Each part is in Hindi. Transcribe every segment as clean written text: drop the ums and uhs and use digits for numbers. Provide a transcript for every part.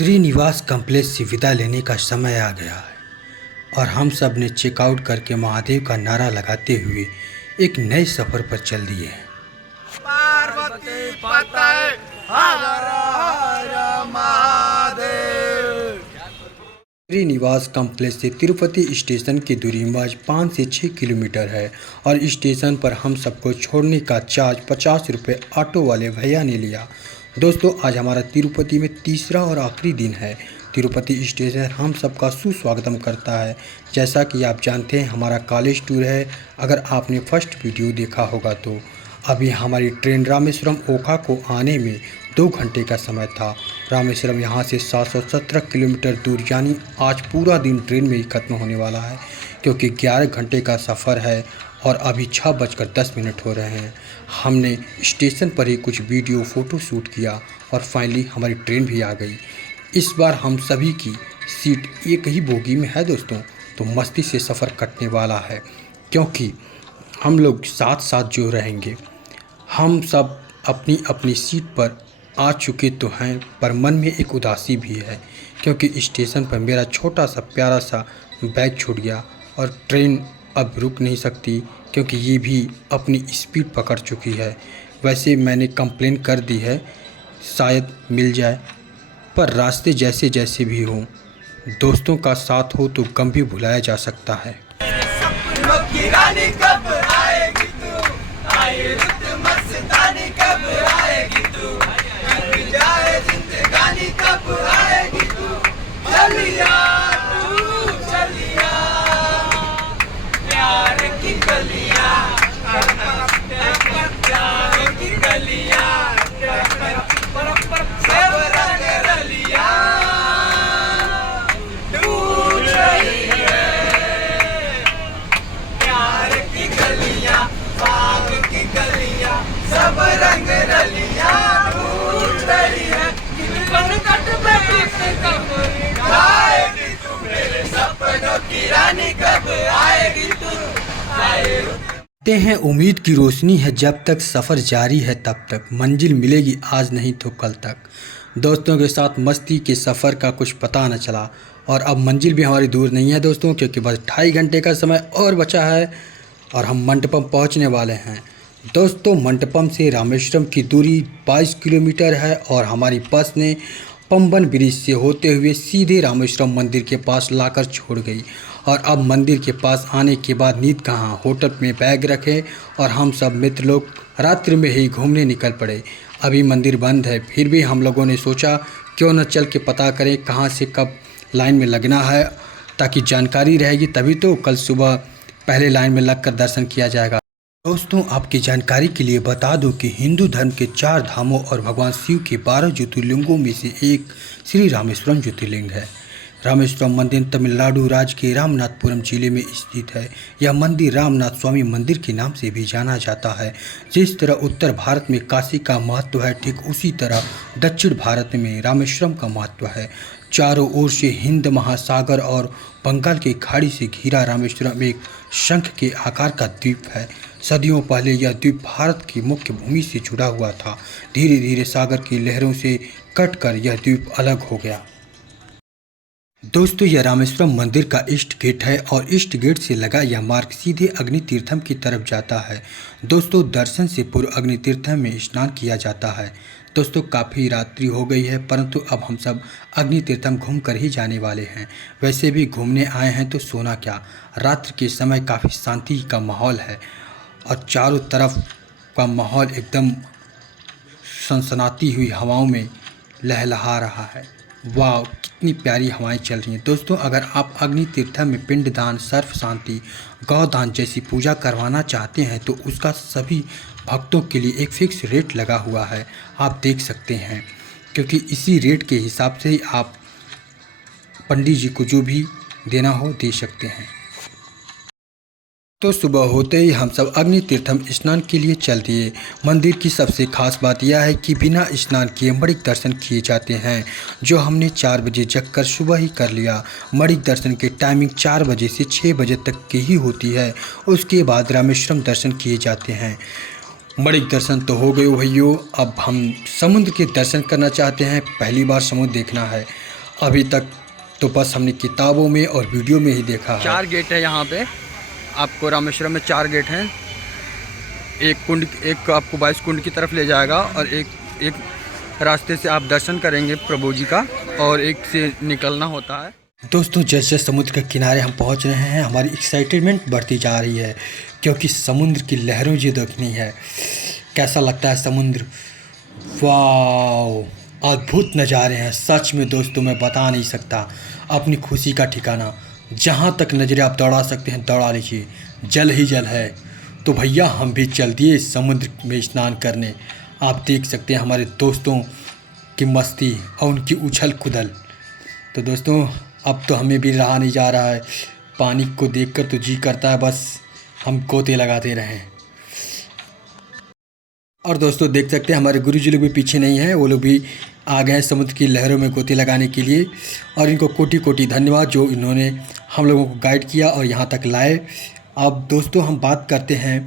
श्रीनिवास कॉम्प्लेक्स से विदा लेने का समय आ गया है और हम सब ने चेकआउट करके महादेव का नारा लगाते हुए एक नए सफ़र पर चल दिए हैं। पार्वती पतये हर हर महादेव। श्रीनिवास कॉम्प्लेक्स से तिरुपति स्टेशन की दूरी महज 5 से 6 किलोमीटर है और स्टेशन पर हम सबको छोड़ने का चार्ज 50 रुपये ऑटो वाले भैया ने लिया। दोस्तों, आज हमारा तिरुपति में तीसरा और आखिरी दिन है। तिरुपति स्टेशन हम सबका सुस्वागतम करता है। जैसा कि आप जानते हैं, हमारा कॉलेज टूर है। अगर आपने फर्स्ट वीडियो देखा होगा तो अभी हमारी ट्रेन रामेश्वरम ओखा को आने में 2 घंटे का समय था। रामेश्वरम यहाँ से 717 किलोमीटर दूर, यानी आज पूरा दिन ट्रेन में ही खत्म होने वाला है, क्योंकि 11 घंटे का सफ़र है और अभी 6:10 हो रहे हैं। हमने स्टेशन पर ही कुछ वीडियो फ़ोटो शूट किया और फाइनली हमारी ट्रेन भी आ गई। इस बार हम सभी की सीट एक ही बोगी में है दोस्तों, तो मस्ती से सफ़र कटने वाला है, क्योंकि हम लोग साथ साथ जो रहेंगे। हम सब अपनी अपनी सीट पर आ चुके तो हैं, पर मन में एक उदासी भी है, क्योंकि स्टेशन पर मेरा छोटा सा प्यारा सा बैग छूट गया और ट्रेन अब रुक नहीं सकती, क्योंकि ये भी अपनी स्पीड पकड़ चुकी है। वैसे मैंने कंप्लेन कर दी है, शायद मिल जाए, पर रास्ते जैसे जैसे भी हों, दोस्तों का साथ हो तो गम भी भुलाया जा सकता है। सपनों की रानी कब आएगी तू, आए रुत मस्तानी कब आएगी तू, कट जाए जिंदगानी कब आएगी तू, चलिया तू चलिया, प्यार की गलियां, प्यार की गलियां, सब रंग रलियां ढूंढ रही है, प्यार की गलियां, बाग की गलियां, सब रंग रलियां ढूंढ रही है। कट में कब आएगी तू, मेरे सपनों की रानी कब आएगी तू, आए कहते हैं उम्मीद की रोशनी है जब तक सफ़र जारी है, तब तक मंजिल मिलेगी आज नहीं तो कल तक। दोस्तों के साथ मस्ती के सफ़र का कुछ पता न चला और अब मंजिल भी हमारी दूर नहीं है दोस्तों, क्योंकि बस 2.5 घंटे का समय और बचा है और हम मंडपम पहुंचने वाले हैं। दोस्तों, मंडपम से रामेश्वरम की दूरी 22 किलोमीटर है और हमारी बस ने पंबन ब्रिज से होते हुए सीधे रामेश्वरम मंदिर के पास लाकर छोड़ गई। और अब मंदिर के पास आने के बाद नींद कहाँ, होटल में बैग रखे और हम सब मित्र लोग रात्रि में ही घूमने निकल पड़े। अभी मंदिर बंद है, फिर भी हम लोगों ने सोचा क्यों न चल के पता करें कहाँ से कब लाइन में लगना है, ताकि जानकारी रहेगी, तभी तो कल सुबह पहले लाइन में लगकर दर्शन किया जाएगा। दोस्तों, आपकी जानकारी के लिए बता दूं कि हिंदू धर्म के 4 धामों और भगवान शिव के 12 ज्योतिर्लिंगों में से एक श्री रामेश्वरम ज्योतिर्लिंग है। रामेश्वरम मंदिर तमिलनाडु राज्य के रामनाथपुरम जिले में स्थित है। यह मंदिर रामनाथ स्वामी मंदिर के नाम से भी जाना जाता है। जिस तरह उत्तर भारत में काशी का महत्व है, ठीक उसी तरह दक्षिण भारत में रामेश्वरम का महत्व है। चारों ओर से हिंद महासागर और बंगाल की खाड़ी से घिरा रामेश्वरम एक शंख के आकार का द्वीप है। सदियों पहले यह द्वीप भारत की मुख्य भूमि से जुड़ा हुआ था। धीरे धीरे सागर की लहरों से कटकर यह द्वीप अलग हो गया। दोस्तों, यह रामेश्वरम मंदिर का ईस्ट गेट है और ईस्ट गेट से लगा यह मार्ग सीधे अग्नि तीर्थम की तरफ जाता है। दोस्तों, दर्शन से पूर्व अग्नि तीर्थम में स्नान किया जाता है। दोस्तों, काफ़ी रात्रि हो गई है, परंतु अब हम सब अग्नि तीर्थम घूम कर ही जाने वाले हैं। वैसे भी घूमने आए हैं तो सोना क्या, रात्रि के समय काफ़ी शांति का माहौल है और चारों तरफ का माहौल एकदम सनसनाती हुई हवाओं में लहलहा रहा है। वाह, कितनी प्यारी हवाएं चल रही हैं। दोस्तों, अगर आप अग्नि तीर्थम में पिंडदान, सर्प शांति, गौदान जैसी पूजा करवाना चाहते हैं तो उसका सभी भक्तों के लिए एक फिक्स रेट लगा हुआ है, आप देख सकते हैं, क्योंकि इसी रेट के हिसाब से ही आप पंडित जी को जो भी देना हो दे सकते हैं। तो सुबह होते ही हम सब अग्नि तीर्थम स्नान के लिए चल दिए। मंदिर की सबसे खास बात यह है कि बिना स्नान किए मणिक दर्शन किए जाते हैं, जो हमने 4 बजे जगकर सुबह ही कर लिया। मणिक दर्शन की टाइमिंग 4 बजे से 6 बजे तक की ही होती है। उसके बाद रामेश्वरम दर्शन किए जाते हैं। मणिक दर्शन तो हो गए भैया, अब हम समुद्र के दर्शन करना चाहते हैं। पहली बार समुद्र देखना है। अभी तक तो बस हमने किताबों में और वीडियो में ही देखा है। 4 गेट है यहाँ पे, आपको रामेश्वरम में 4 गेट हैं। एक आपको 22 कुंड की तरफ ले जाएगा और एक रास्ते से आप दर्शन करेंगे प्रभु जी का, और एक से निकलना होता है। दोस्तों जैसे जैसे समुद्र के किनारे हम पहुंच रहे हैं, हमारी एक्साइटमेंट बढ़ती जा रही है, क्योंकि समुद्र की लहरों जी देखनी है। कैसा लगता है समुद्र? वाह, अद्भुत नज़ारे हैं सच में दोस्तों, मैं बता नहीं सकता अपनी खुशी का ठिकाना। जहाँ तक नज़रें आप दौड़ा सकते हैं दौड़ा लीजिए, जल ही जल है। तो भैया हम भी चल दिए समुद्र में स्नान करने। आप देख सकते हैं हमारे दोस्तों की मस्ती और उनकी उछल कूदल। तो दोस्तों अब तो हमें भी रहा नहीं जा रहा है, पानी को देखकर तो जी करता है बस हम गोते लगाते रहें। और दोस्तों देख सकते हैं हमारे गुरुजी लोग भी पीछे नहीं हैं, वो लोग भी आ गए हैं समुद्र की लहरों में गोते लगाने के लिए। और इनको कोटि कोटि धन्यवाद जो इन्होंने हम लोगों को गाइड किया और यहाँ तक लाए। अब दोस्तों हम बात करते हैं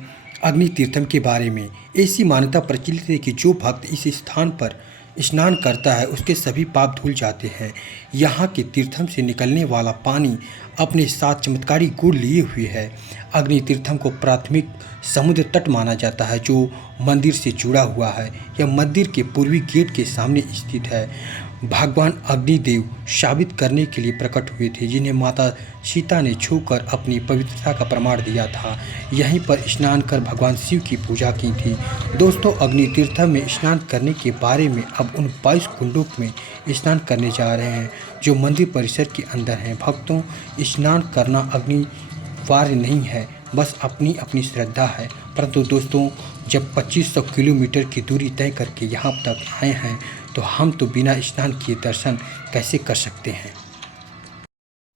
अग्नि तीर्थम के बारे में। ऐसी मान्यता प्रचलित है कि जो भक्त इस स्थान पर स्नान करता है उसके सभी पाप धुल जाते हैं। यहाँ के तीर्थम से निकलने वाला पानी अपने साथ चमत्कारी गुण लिए हुए है। अग्नि तीर्थम को प्राथमिक समुद्र तट माना जाता है जो मंदिर से जुड़ा हुआ है। यह मंदिर के पूर्वी गेट के सामने स्थित है। भगवान अग्निदेव साबित करने के लिए प्रकट हुए थे, जिन्हें माता सीता ने छूकर अपनी पवित्रता का प्रमाण दिया था। यहीं पर स्नान कर भगवान शिव की पूजा की थी। दोस्तों अग्नि तीर्थम में स्नान करने के बारे में अब उन 22 कुंडों में स्नान करने जा रहे हैं जो मंदिर परिसर के अंदर हैं। भक्तों स्नान करना अग्निवार्य नहीं है, बस अपनी अपनी श्रद्धा है। परंतु दोस्तों जब 2500 किलोमीटर की दूरी तय करके यहाँ तक आए हैं तो हम तो बिना स्नान किए दर्शन कैसे कर सकते हैं।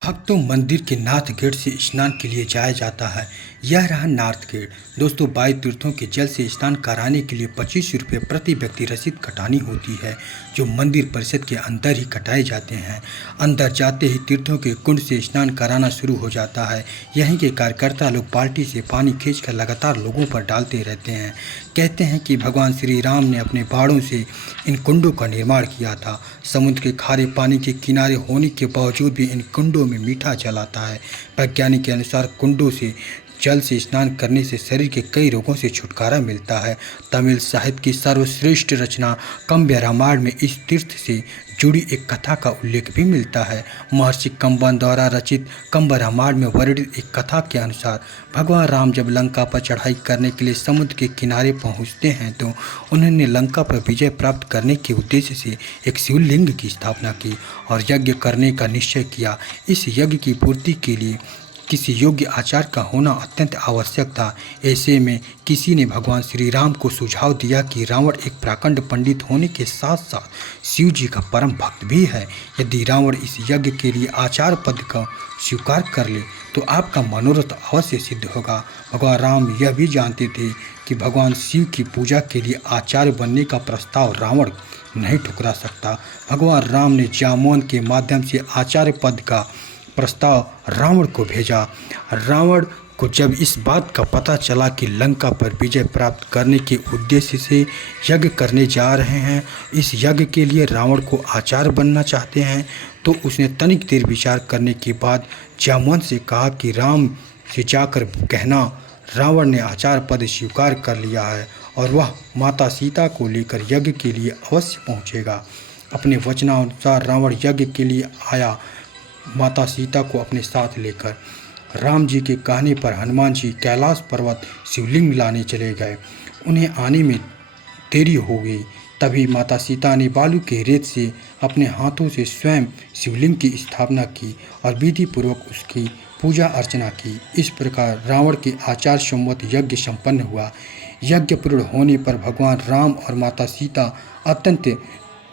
भक्तों मंदिर के नार्थ गेट से स्नान के लिए जाया जाता है। यह रहा नार्थ गेट। दोस्तों 22 तीर्थों के जल से स्नान कराने के लिए 25 रुपये प्रति व्यक्ति रसीद कटानी होती है, जो मंदिर परिषद के अंदर ही कटाए जाते हैं। अंदर जाते ही तीर्थों के कुंड से स्नान कराना शुरू हो जाता है। यहीं के कार्यकर्ता लोग बाल्टी से पानी खींचकर लगातार लोगों पर डालते रहते हैं। कहते हैं कि भगवान श्री राम ने अपने बाणों से इन कुंडों का निर्माण किया था। समुद्र के खारे पानी के किनारे होने के बावजूद भी इन कुंडों में मीठा जल आता है। वैज्ञानिक के अनुसार कुंडों से जल से स्नान करने से शरीर के कई रोगों से छुटकारा मिलता है। तमिल साहित्य की सर्वश्रेष्ठ रचना कंब रामायण में इस तीर्थ से जुड़ी एक कथा का उल्लेख भी मिलता है। महर्षि कंबन द्वारा रचित कंब रामायण में वर्णित एक कथा के अनुसार भगवान राम जब लंका पर चढ़ाई करने के लिए समुद्र के किनारे पहुंचते हैं तो उन्होंने लंका पर विजय प्राप्त करने के उद्देश्य से एक शिवलिंग की स्थापना की और यज्ञ करने का निश्चय किया। इस यज्ञ की पूर्ति के लिए किसी योग्य आचार का होना अत्यंत आवश्यक था। ऐसे में किसी ने भगवान श्री राम को सुझाव दिया कि रावण एक प्रकांड पंडित होने के साथ साथ शिव जी का परम भक्त भी है। यदि रावण इस यज्ञ के लिए आचार पद का स्वीकार कर ले तो आपका मनोरथ अवश्य सिद्ध होगा। भगवान राम यह भी जानते थे कि भगवान शिव की पूजा के लिए आचार्य बनने का प्रस्ताव रावण नहीं ठुकरा सकता। भगवान राम ने जामवंत के माध्यम से आचार्य पद का प्रस्ताव रावण को भेजा। रावण को जब इस बात का पता चला कि लंका पर विजय प्राप्त करने के उद्देश्य से यज्ञ करने जा रहे हैं, इस यज्ञ के लिए रावण को आचार्य बनना चाहते हैं, तो उसने तनिक देर विचार करने के बाद जामवंत से कहा कि राम से जाकर कहना रावण ने आचार्य पद स्वीकार कर लिया है और वह माता सीता को लेकर यज्ञ के लिए अवश्य पहुँचेगा। अपने वचनानुसार रावण यज्ञ के लिए आया। माता सीता को अपने साथ लेकर राम जी के कहने पर हनुमान जी कैलाश पर्वत शिवलिंग लाने चले गए। उन्हें आने में देरी हो गई। तभी माता सीता ने बालू के रेत से अपने हाथों से स्वयं शिवलिंग की स्थापना की और विधि पूर्वक उसकी पूजा अर्चना की। इस प्रकार रावण के आचार सम्मत यज्ञ संपन्न हुआ। यज्ञ पूर्ण होने पर भगवान राम और माता सीता अत्यंत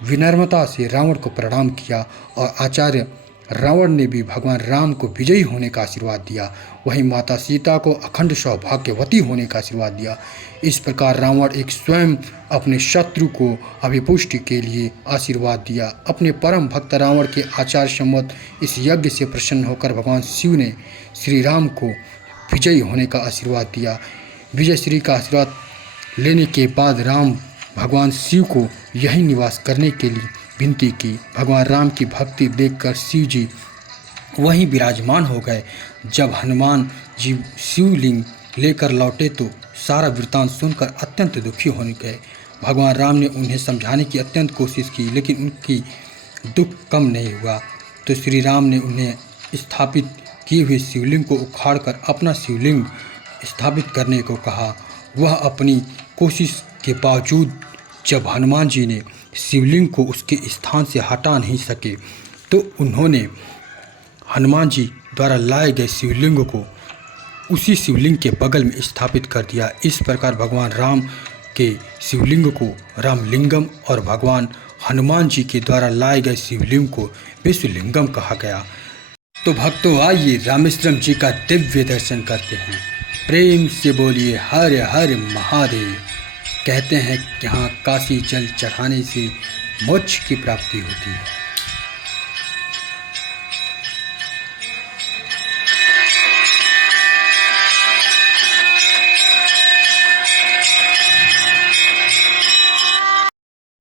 विनम्रता से रावण को प्रणाम किया और आचार्य रावण ने भी भगवान राम को विजयी होने का आशीर्वाद दिया। वहीं माता सीता को अखंड सौभाग्यवती होने का आशीर्वाद दिया। इस प्रकार रावण एक स्वयं अपने शत्रु को अभिपुष्टि के लिए आशीर्वाद दिया। अपने परम भक्त रावण के आचार सम्मत इस यज्ञ से प्रसन्न होकर भगवान शिव ने श्री राम को विजयी होने का आशीर्वाद दिया। विजय श्री का आशीर्वाद लेने के बाद राम भगवान शिव को यहीं निवास करने के लिए विनती की। भगवान राम की भक्ति देखकर शिव जी वहीं विराजमान हो गए। जब हनुमान जी शिवलिंग लेकर लौटे तो सारा वृत्तांत सुनकर अत्यंत दुखी होने गए। भगवान राम ने उन्हें समझाने की अत्यंत कोशिश की, लेकिन उनकी दुख कम नहीं हुआ। तो श्री राम ने उन्हें स्थापित किए हुए शिवलिंग को उखाड़कर अपना शिवलिंग स्थापित करने को कहा। वह अपनी कोशिश के बावजूद जब हनुमान जी ने शिवलिंग को उसके स्थान से हटा नहीं सके तो उन्होंने हनुमान जी द्वारा लाए गए शिवलिंग को उसी शिवलिंग के बगल में स्थापित कर दिया। इस प्रकार भगवान राम के शिवलिंग को रामलिंगम और भगवान हनुमान जी के द्वारा लाए गए शिवलिंग को विश्वलिंगम कहा गया। तो भक्तों, आइए रामेश्वरम जी का दिव्य दर्शन करते हैं। प्रेम से बोलिए हर हर महादेव। कहते हैं कि यहाँ काशी जल चढ़ाने से मोक्ष की प्राप्ति होती है।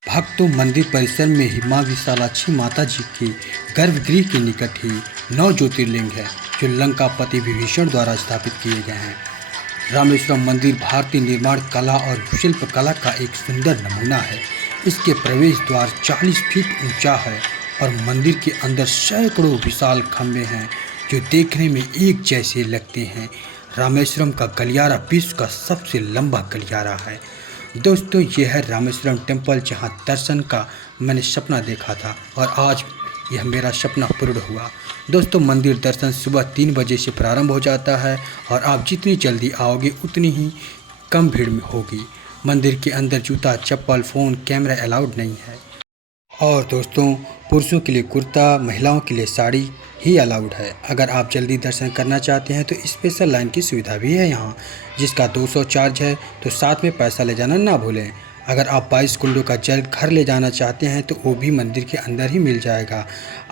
भक्तों, मंदिर परिसर में ही माँ विशालाक्षी माता जी के गर्भगृह के निकट ही 9 ज्योतिर्लिंग है जो लंकापति विभीषण द्वारा स्थापित किए गए हैं। रामेश्वरम मंदिर भारतीय निर्माण कला और शिल्प कला का एक सुंदर नमूना है। इसके प्रवेश द्वार 40 फीट ऊंचा है और मंदिर के अंदर सैकड़ों विशाल खंभे हैं जो देखने में एक जैसे लगते हैं। रामेश्वरम का गलियारा विश्व का सबसे लंबा गलियारा है। दोस्तों, यह है रामेश्वरम टेम्पल जहां दर्शन का मैंने सपना देखा था और आज यह मेरा सपना पूर्ण हुआ। दोस्तों, मंदिर दर्शन सुबह 3 बजे से प्रारंभ हो जाता है और आप जितनी जल्दी आओगे उतनी ही कम भीड़ में होगी। मंदिर के अंदर जूता, चप्पल, फ़ोन, कैमरा अलाउड नहीं है। और दोस्तों, पुरुषों के लिए कुर्ता, महिलाओं के लिए साड़ी ही अलाउड है। अगर आप जल्दी दर्शन करना चाहते हैं तो स्पेशल लाइन की सुविधा भी है यहाँ, जिसका 200 चार्ज है, तो साथ में पैसा ले जाना ना भूलें। अगर आप 22 कुल्लू का जल घर ले जाना चाहते हैं तो वो भी मंदिर के अंदर ही मिल जाएगा।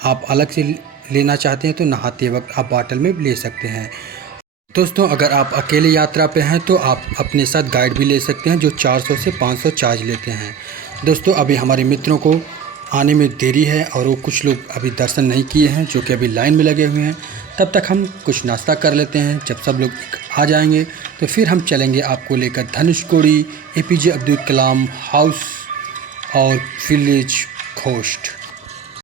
आप अलग से लेना चाहते हैं तो नहाते वक्त आप बॉटल में ले सकते हैं। दोस्तों, अगर आप अकेले यात्रा पे हैं तो आप अपने साथ गाइड भी ले सकते हैं जो 400 से 500 चार्ज लेते हैं। दोस्तों, अभी हमारे मित्रों को आने में देरी है और वो कुछ लोग अभी दर्शन नहीं किए हैं जो कि अभी लाइन में लगे हुए हैं। तब तक हम कुछ नाश्ता कर लेते हैं। जब सब लोग आ जाएंगे तो फिर हम चलेंगे आपको लेकर धनुषकोडी, APJ अब्दुल कलाम हाउस और विलेज खोस्ट।